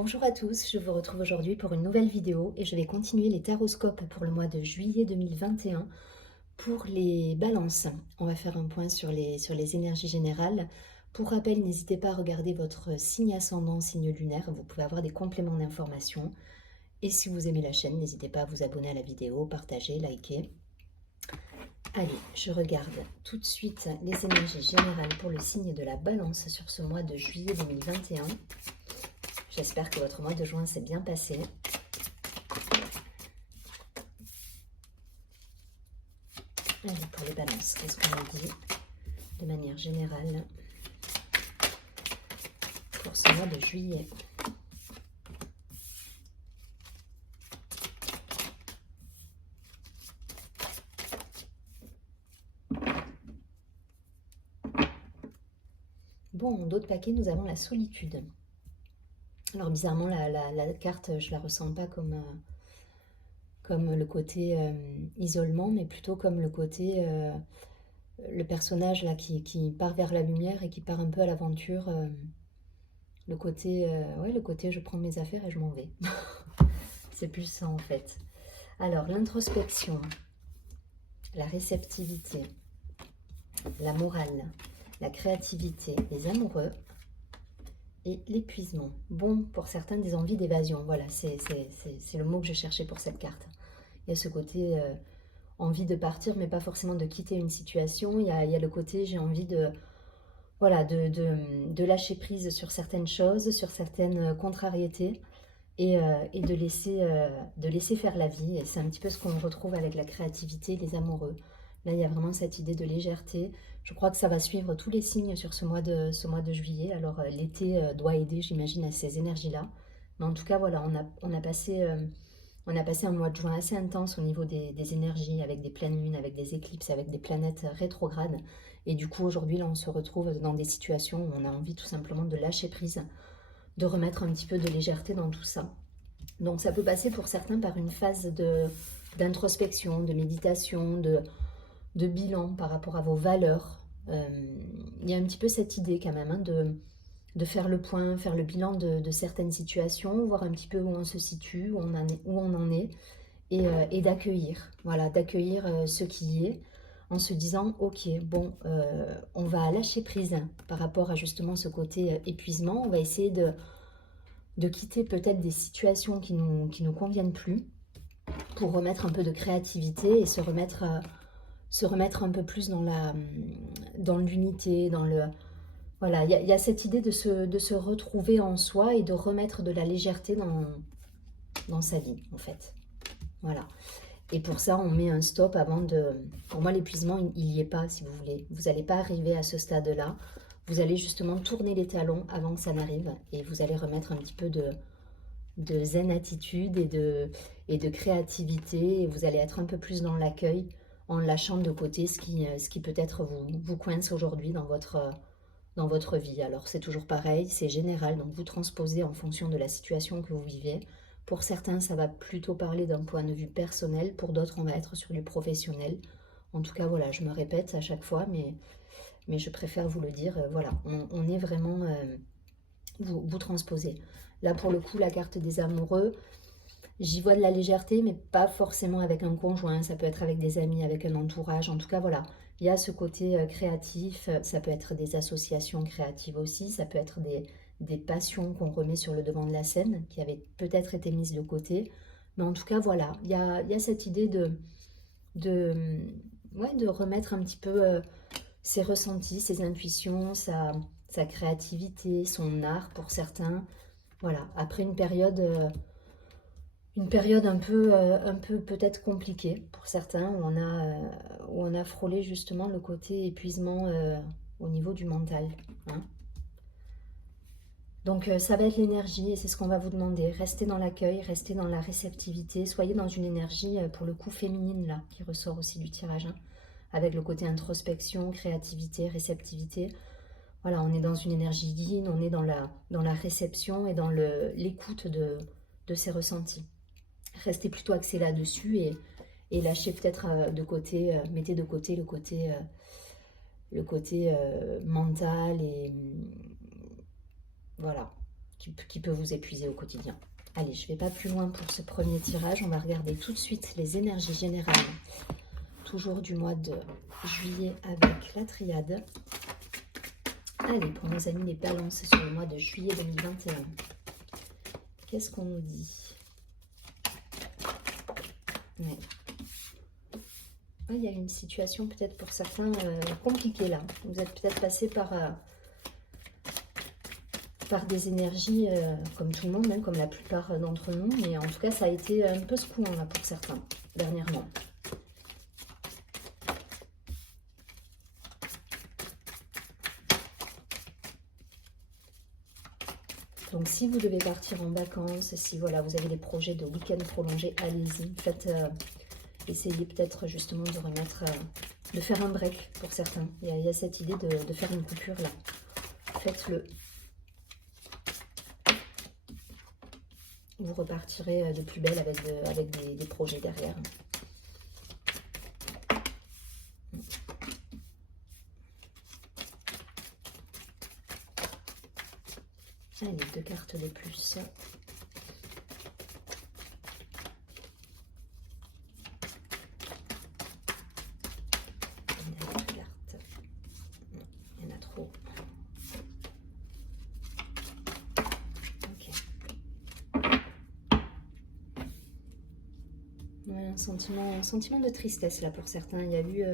Bonjour à tous, je vous retrouve aujourd'hui pour une nouvelle vidéo et je vais continuer les taroscopes pour le mois de juillet 2021 pour les balances. On va faire un point sur les énergies générales. Pour rappel, n'hésitez pas à regarder votre signe ascendant, signe lunaire, vous pouvez avoir des compléments d'informations. Et si vous aimez la chaîne, n'hésitez pas à vous abonner à la vidéo, partager, liker. Allez, je regarde tout de suite les énergies générales pour le signe de la balance sur ce mois de juillet 2021. J'espère que votre mois de juin s'est bien passé. Allez, pour les balances, qu'est-ce qu'on a dit de manière générale pour ce mois de juillet? Bon, d'autres paquets, nous avons la solitude. Alors bizarrement, la carte, je la ressens pas comme le côté isolement, mais plutôt comme le côté, le personnage là qui part vers la lumière et qui part un peu à l'aventure. Ouais, le côté je prends mes affaires et je m'en vais. C'est plus ça en fait. Alors l'introspection, la réceptivité, la morale, la créativité, les amoureux et l'épuisement. Bon, pour certains, des envies d'évasion. Voilà, c'est le mot que je cherchais pour cette carte. Il y a ce côté envie de partir, mais pas forcément de quitter une situation. Il y a le côté j'ai envie de, voilà, de lâcher prise sur certaines choses, sur certaines contrariétés et de laisser faire la vie. Et c'est un petit peu ce qu'on retrouve avec la créativité, les amoureux. Là, il y a vraiment cette idée de légèreté. Je crois que ça va suivre tous les signes sur ce mois de juillet. Alors, l'été doit aider, j'imagine, à ces énergies-là. Mais en tout cas, voilà, on a passé un mois de juin assez intense au niveau des énergies, avec des pleines lunes, avec des éclipses, avec des planètes rétrogrades. Et du coup, aujourd'hui, là, on se retrouve dans des situations où on a envie tout simplement de lâcher prise, de remettre un petit peu de légèreté dans tout ça. Donc ça peut passer pour certains par une phase d'introspection, de méditation, de bilan par rapport à vos valeurs. Il y a un petit peu cette idée quand même de faire le point, faire le bilan de certaines situations, voir un petit peu où on se situe, où on en est, et d'accueillir, voilà, d'accueillir ce qui y est, en se disant, ok, bon, on va lâcher prise par rapport à justement ce côté épuisement, on va essayer de quitter peut-être des situations qui nous conviennent plus pour remettre un peu de créativité et se remettre un peu plus dans l'unité, dans le... Voilà, il y a cette idée de se retrouver en soi et de remettre de la légèreté dans sa vie, en fait. Voilà. Et pour ça, on met un stop avant de... Pour moi, l'épuisement, il n'y est pas, si vous voulez. Vous n'allez pas arriver à ce stade-là. Vous allez justement tourner les talons avant que ça n'arrive et vous allez remettre un petit peu de zen attitude et de créativité. Et vous allez être un peu plus dans l'accueil en lâchant de côté ce qui peut-être vous coince aujourd'hui dans votre vie. Alors c'est toujours pareil, c'est général, donc vous transposez en fonction de la situation que vous vivez. Pour certains, ça va plutôt parler d'un point de vue personnel, pour d'autres, on va être sur du professionnel. En tout cas, voilà, je me répète à chaque fois, mais je préfère vous le dire, voilà, on est vraiment, vous transposez. Là, pour le coup, la carte des amoureux, j'y vois de la légèreté, mais pas forcément avec un conjoint, ça peut être avec des amis, avec un entourage, en tout cas, voilà. Il y a ce côté créatif, ça peut être des associations créatives aussi, ça peut être des passions qu'on remet sur le devant de la scène, qui avaient peut-être été mises de côté. Mais en tout cas, voilà, il y a cette idée de, ouais, de remettre un petit peu ses ressentis, ses intuitions, sa créativité, son art pour certains. Voilà, après une période un peu peut-être compliquée pour certains, où on a frôlé justement le côté épuisement au niveau du mental. Hein. Donc ça va être l'énergie et c'est ce qu'on va vous demander. Restez dans l'accueil, restez dans la réceptivité, soyez dans une énergie pour le coup féminine là, qui ressort aussi du tirage, hein, avec le côté introspection, créativité, réceptivité. Voilà, on est dans une énergie yin, on est dans la réception et dans l'écoute de ses ressentis. Restez plutôt axé là-dessus et lâchez peut-être de côté, mettez de côté le côté mental et voilà, qui peut vous épuiser au quotidien. Allez, je ne vais pas plus loin pour ce premier tirage. On va regarder tout de suite les énergies générales, toujours du mois de juillet avec la triade. Allez, pour nos amis les balances sur le mois de juillet 2021. Qu'est-ce qu'on nous dit? Ouais. Ah, il y a une situation peut-être pour certains compliquée là. Vous êtes peut-être passé par des énergies comme tout le monde, même comme la plupart d'entre nous. Mais en tout cas, ça a été un peu secouant là pour certains, dernièrement. Donc si vous devez partir en vacances, si voilà, vous avez des projets de week-end prolongé, allez-y. Faites, essayez peut-être justement de remettre, de faire un break pour certains. Il y a cette idée de faire une coupure là. Faites-le. Vous repartirez de plus belle avec des projets derrière. Allez, 2 cartes de plus. Il y en a trop. Ok. Ouais, un sentiment de tristesse là pour certains. Il y a eu...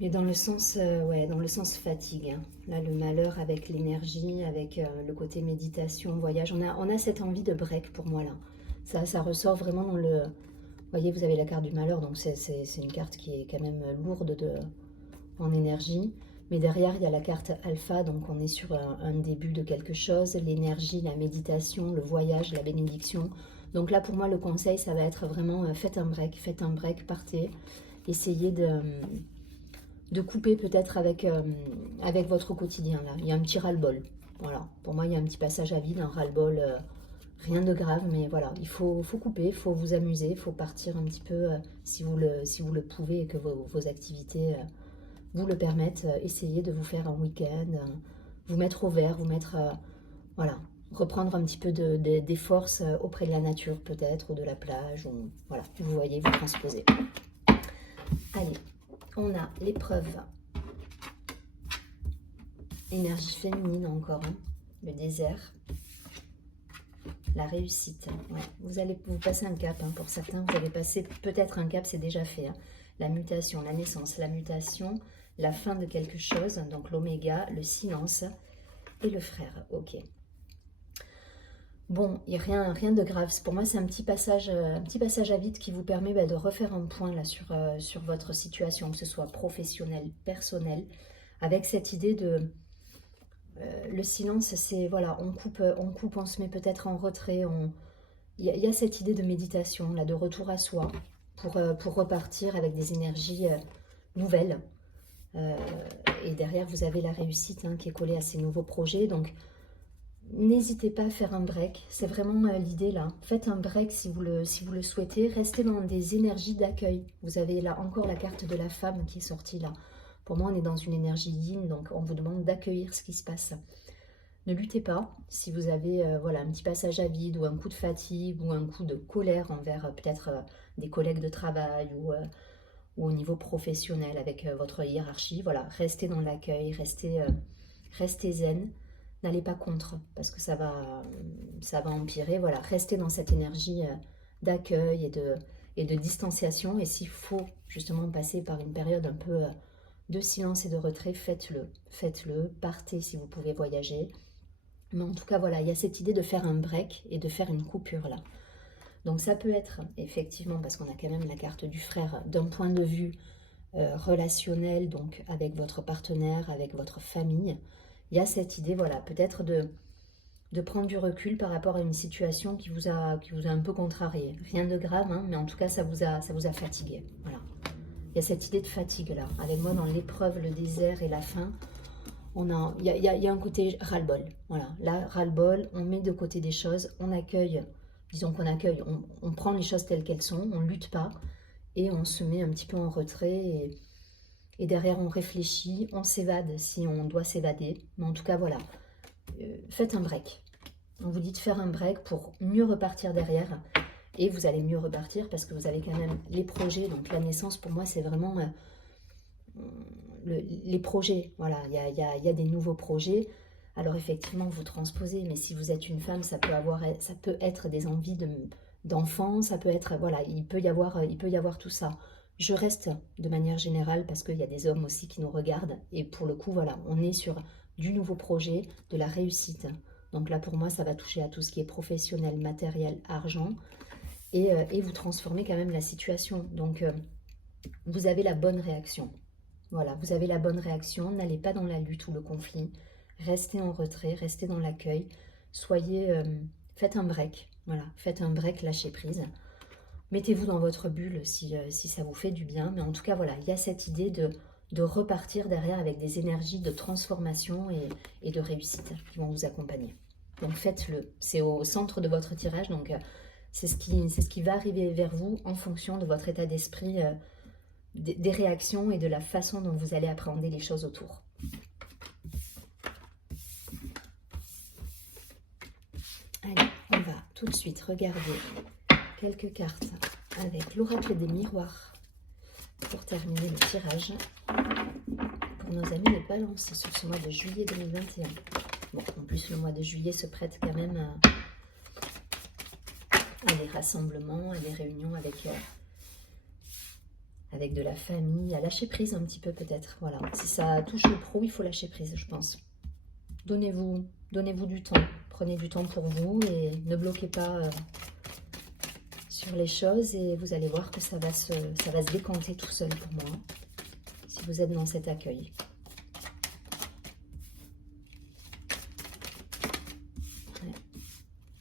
Mais dans le sens, ouais, dans le sens fatigue. Hein. Là, le malheur avec l'énergie, avec le côté méditation, voyage. On a cette envie de break pour moi là. Ça ressort vraiment dans le... Vous voyez, vous avez la carte du malheur, donc c'est une carte qui est quand même lourde en énergie. Mais derrière, il y a la carte alpha, donc on est sur un début de quelque chose. L'énergie, la méditation, le voyage, la bénédiction. Donc là, pour moi, le conseil, ça va être vraiment faites un break, partez. Essayez de couper peut-être avec votre quotidien. Là. Il y a un petit ras-le-bol. Voilà. Pour moi, il y a un petit passage à vide, un ras-le-bol, rien de grave, mais voilà, il faut couper, il faut vous amuser, il faut partir un petit peu, si vous le pouvez et que vos activités vous le permettent, essayez de vous faire un week-end, vous mettre au vert, vous mettre, voilà, reprendre un petit peu des forces auprès de la nature peut-être, ou de la plage, ou voilà, vous voyez, vous transposez. Allez. On a l'épreuve, énergie féminine encore, hein, le désert, la réussite. Ouais. Vous allez vous passer un cap, hein, pour certains, vous avez passé peut-être un cap, c'est déjà fait. Hein. La mutation, la naissance, la mutation, la fin de quelque chose, donc l'oméga, le silence et le frère. Ok. Bon, il n'y a rien de grave. Pour moi, c'est un petit passage à vide qui vous permet de refaire un point là, sur votre situation, que ce soit professionnelle, personnelle, avec cette idée de... le silence, c'est, voilà, on coupe, on se met peut-être en retrait. Il y a cette idée de méditation, là, de retour à soi, pour repartir avec des énergies nouvelles. Et derrière, vous avez la réussite, hein, qui est collée à ces nouveaux projets. Donc, n'hésitez pas à faire un break, c'est vraiment l'idée là. Faites un break si vous le souhaitez. Restez dans des énergies d'accueil. Vous avez là encore la carte de la femme qui est sortie là. Pour moi, on est dans une énergie yin, donc on vous demande d'accueillir ce qui se passe. Ne luttez pas. Si vous avez voilà, un petit passage à vide ou un coup de fatigue ou un coup de colère envers peut-être des collègues de travail ou au niveau professionnel avec votre hiérarchie, voilà, restez dans l'accueil, restez zen. N'allez pas contre, parce que ça va empirer. Voilà, restez dans cette énergie d'accueil et de distanciation. Et s'il faut justement passer par une période un peu de silence et de retrait, faites-le. Faites-le, partez si vous pouvez voyager. Mais en tout cas, voilà, il y a cette idée de faire un break et de faire une coupure là. Donc ça peut être, effectivement, parce qu'on a quand même la carte du frère, d'un point de vue relationnel, donc avec votre partenaire, avec votre famille. Il y a cette idée, voilà, peut-être de prendre du recul par rapport à une situation qui vous a un peu contrarié. Rien de grave, hein, mais en tout cas, ça vous a fatigué. Voilà. Il y a cette idée de fatigue là. Avec moi, dans l'épreuve, le désert et la faim, il y a un côté ras-le-bol. Voilà. Là, ras-le-bol, on met de côté des choses, on accueille, disons qu'on accueille, on prend les choses telles qu'elles sont, on ne lutte pas et on se met un petit peu en retrait et derrière, on réfléchit, on s'évade si on doit s'évader. Mais en tout cas, voilà, faites un break. On vous dit de faire un break pour mieux repartir derrière. Et vous allez mieux repartir parce que vous avez quand même les projets. Donc la naissance, pour moi, c'est vraiment les projets. Voilà, il y a des nouveaux projets. Alors effectivement, vous transposez. Mais si vous êtes une femme, ça peut être des envies d'enfants. Ça peut être, voilà, il peut y avoir tout ça. Je reste de manière générale parce qu'il y a des hommes aussi qui nous regardent. Et pour le coup, voilà, on est sur du nouveau projet, de la réussite. Donc là, pour moi, ça va toucher à tout ce qui est professionnel, matériel, argent. Et vous transformez quand même la situation. Donc, vous avez la bonne réaction. Voilà, vous avez la bonne réaction. N'allez pas dans la lutte ou le conflit. Restez en retrait, restez dans l'accueil. Faites un break. Voilà, faites un break, lâchez prise. Mettez-vous dans votre bulle si ça vous fait du bien. Mais en tout cas, voilà, il y a cette idée de repartir derrière avec des énergies de transformation et de réussite qui vont vous accompagner. Donc faites-le. C'est au centre de votre tirage. Donc c'est ce qui va arriver vers vous en fonction de votre état d'esprit, des réactions et de la façon dont vous allez appréhender les choses autour. Allez, on va tout de suite regarder quelques cartes avec l'oracle des miroirs pour terminer le tirage pour nos amis les balances sur ce mois de juillet 2021. Bon, en plus le mois de juillet se prête quand même à des rassemblements, à des réunions avec de la famille, à lâcher prise un petit peu peut-être. Voilà, si ça touche le pro, il faut lâcher prise, je pense. Donnez-vous du temps, prenez du temps pour vous et ne bloquez pas sur les choses et vous allez voir que ça va se décanter tout seul pour moi, si vous êtes dans cet accueil.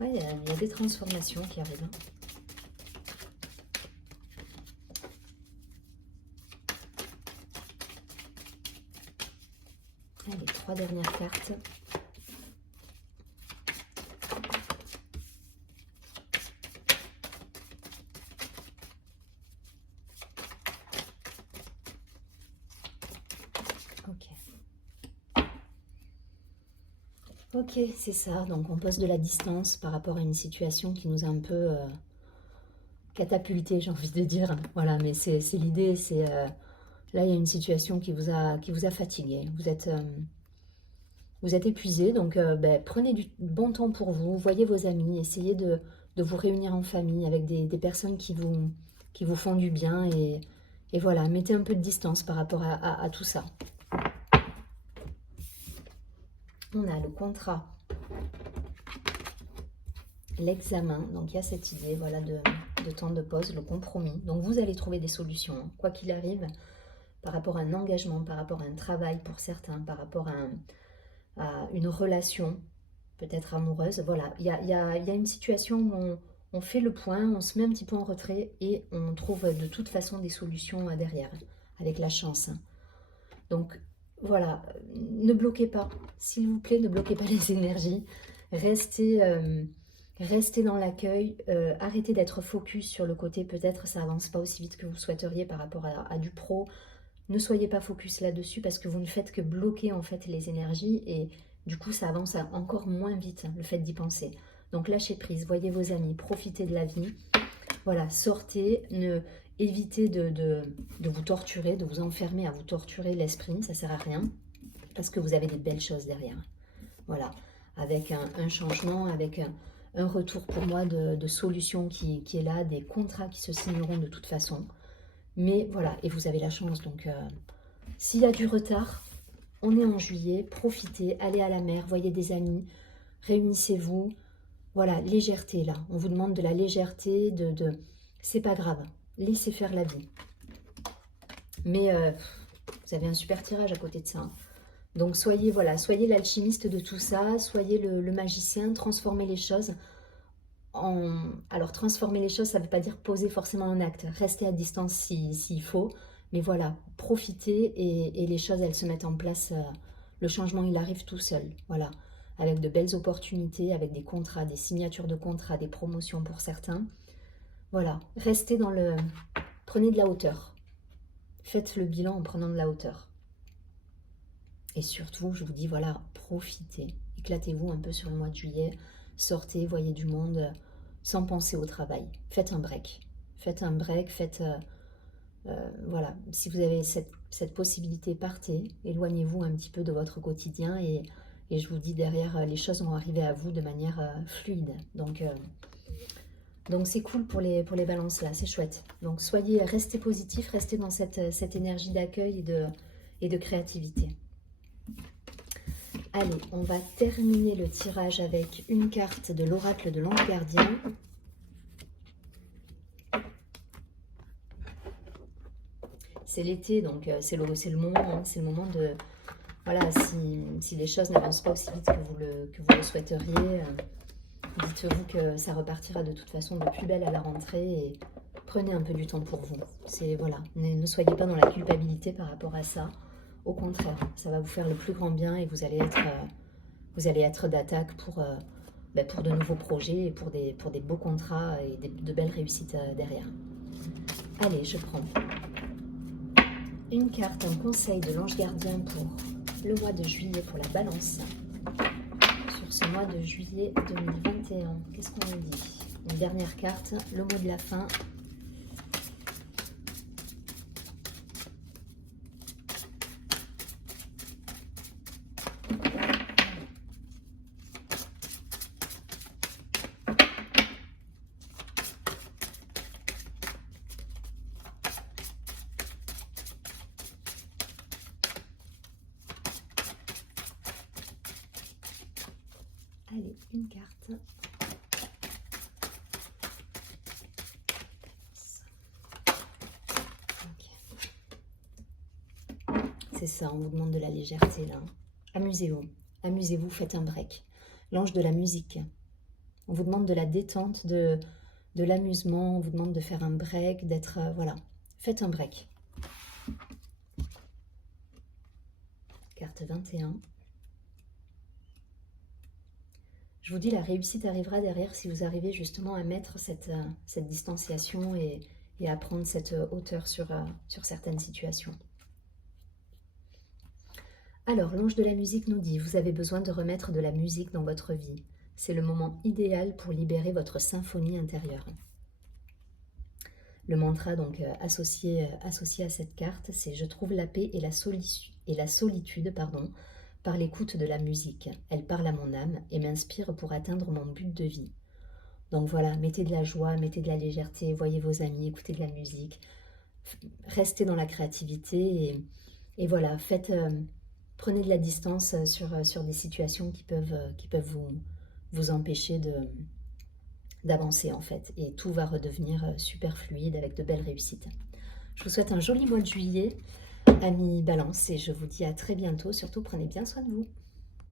Ouais, il y a des transformations qui arrivent. Allez, 3 dernières cartes. Ok, c'est ça. Donc on pose de la distance par rapport à une situation qui nous a un peu catapulté, j'ai envie de dire. Voilà, mais c'est l'idée. Là, il y a une situation qui vous a fatigué. Vous êtes épuisé, donc prenez du bon temps pour vous. Voyez vos amis, essayez de vous réunir en famille avec des personnes qui vous font du bien et voilà, mettez un peu de distance par rapport à tout ça. On a le contrat, l'examen, donc il y a cette idée voilà, de temps de pause, le compromis. Donc vous allez trouver des solutions, hein, quoi qu'il arrive, par rapport à un engagement, par rapport à un travail pour certains, par rapport à une relation, peut-être amoureuse. Voilà, il y a une situation où on fait le point, on se met un petit peu en retrait et on trouve de toute façon des solutions derrière, avec la chance. Donc, voilà, ne bloquez pas, s'il vous plaît, ne bloquez pas les énergies, restez dans l'accueil, arrêtez d'être focus sur le côté peut-être ça avance pas aussi vite que vous souhaiteriez par rapport à du pro, ne soyez pas focus là-dessus parce que vous ne faites que bloquer en fait les énergies et du coup ça avance encore moins vite le fait d'y penser. Donc lâchez prise, voyez vos amis, profitez de la vie, voilà, sortez, évitez de vous torturer, de vous enfermer à vous torturer l'esprit, ça sert à rien, parce que vous avez des belles choses derrière. Voilà, avec un changement, avec un retour pour moi de solution qui est là, des contrats qui se signeront de toute façon. Mais voilà, et vous avez la chance, donc s'il y a du retard, on est en juillet, profitez, allez à la mer, voyez des amis, réunissez-vous. Voilà, légèreté là, on vous demande de la légèreté, c'est pas grave, laissez faire la vie. Mais vous avez un super tirage à côté de ça. Hein. Donc soyez l'alchimiste de tout ça, soyez le magicien, transformez les choses. Alors transformer les choses, ça ne veut pas dire poser forcément un acte, restez à distance s'il faut. Mais voilà, profitez et les choses, elles se mettent en place. Le changement, il arrive tout seul, voilà. Avec de belles opportunités, avec des contrats, des signatures de contrats, des promotions pour certains. Voilà, restez dans le... Prenez de la hauteur. Faites le bilan en prenant de la hauteur. Et surtout, je vous dis, voilà, profitez. Éclatez-vous un peu sur le mois de juillet. Sortez, voyez du monde sans penser au travail. Faites un break. Faites un break, voilà, si vous avez cette possibilité, partez, éloignez-vous un petit peu de votre quotidien et je vous dis derrière, les choses vont arriver à vous de manière fluide. Donc c'est cool pour les balances là, c'est chouette. Donc restez positifs, restez dans cette énergie d'accueil et de créativité. Allez, on va terminer le tirage avec une carte de l'oracle de l'ange gardien. C'est l'été, donc c'est le moment, hein, c'est le moment de... Voilà, si les choses n'avancent pas aussi vite que vous le souhaiteriez, dites-vous que ça repartira de toute façon de plus belle à la rentrée et prenez un peu du temps pour vous. Voilà, ne soyez pas dans la culpabilité par rapport à ça. Au contraire, ça va vous faire le plus grand bien et vous allez être d'attaque pour de nouveaux projets et pour des beaux contrats et de belles réussites derrière. Allez, je prends une carte, un conseil de l'ange gardien pour le mois de juillet pour la balance. Sur ce mois de juillet 2021, qu'est-ce qu'on nous dit? Une dernière carte, le mot de la fin. Allez, une carte. Okay. C'est ça, on vous demande de la légèreté là. Amusez-vous, amusez-vous, faites un break. L'ange de la musique. On vous demande de la détente, de l'amusement, on vous demande de faire un break, d'être... voilà, faites un break. Carte 21. Je vous dis, la réussite arrivera derrière si vous arrivez justement à mettre cette distanciation et à prendre cette hauteur sur certaines situations. Alors, l'ange de la musique nous dit, vous avez besoin de remettre de la musique dans votre vie. C'est le moment idéal pour libérer votre symphonie intérieure. Le mantra donc associé à cette carte, c'est « Je trouve la paix et la solitude, par l'écoute de la musique. Elle parle à mon âme et m'inspire pour atteindre mon but de vie. » Donc voilà, mettez de la joie, mettez de la légèreté, voyez vos amis, écoutez de la musique, restez dans la créativité et voilà, prenez de la distance sur des situations qui peuvent vous empêcher d'avancer en fait. Et tout va redevenir super fluide avec de belles réussites. Je vous souhaite un joli mois de juillet. Amis Balance, et je vous dis à très bientôt. Surtout, prenez bien soin de vous.